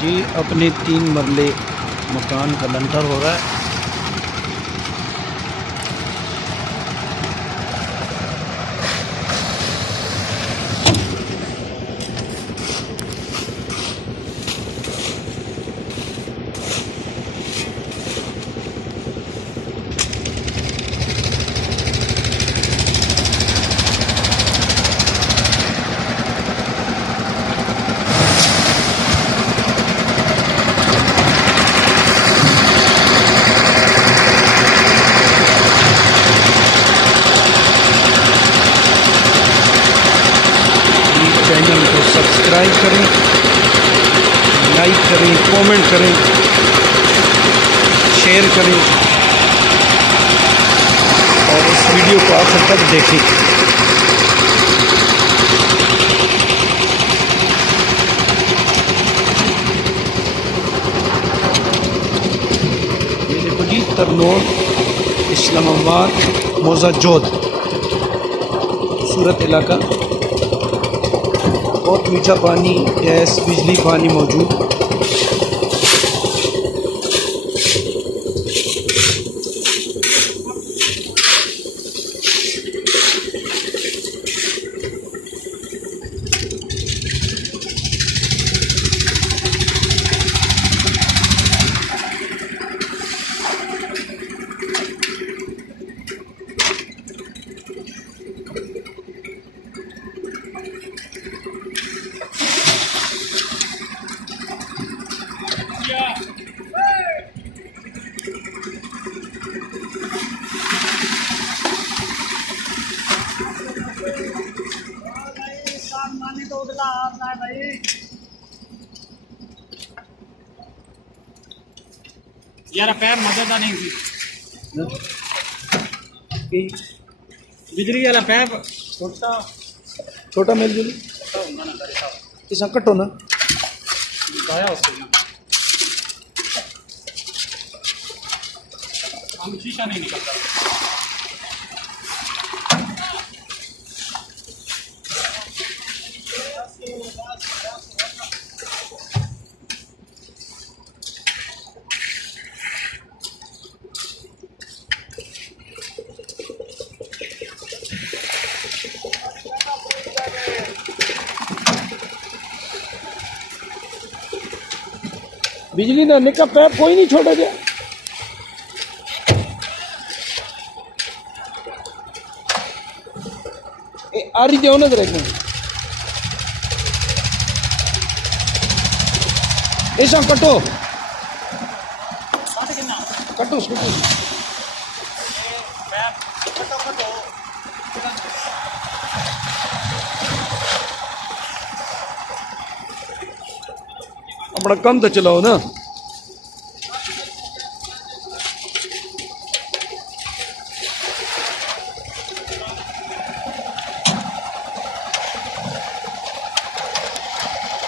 जी अपने 3 मरले मकान का लंटर हो रहा है। चैनल को सब्सक्राइब करें, लाइक करें, कमेंट करें, शेयर करें और इस वीडियो को आखिर तक देखें। ये देखो जी तरनोल इस्लामाबाद मौजा जोध सूरत इलाका। बहुत मीठा पानी, गैस, बिजली, पानी मौजूद। यार पैर मजेदार नहीं थी बिजली वाला पैप छोटा मेल जो इस कटो ना हम शीशा नहीं निकलता। बिजली ना निका पैप कोई नहीं छोड़ा गया। आ रही जाओ ना जरा ऐसा कटो कटो कटो अपना कम तो चलाओ ना।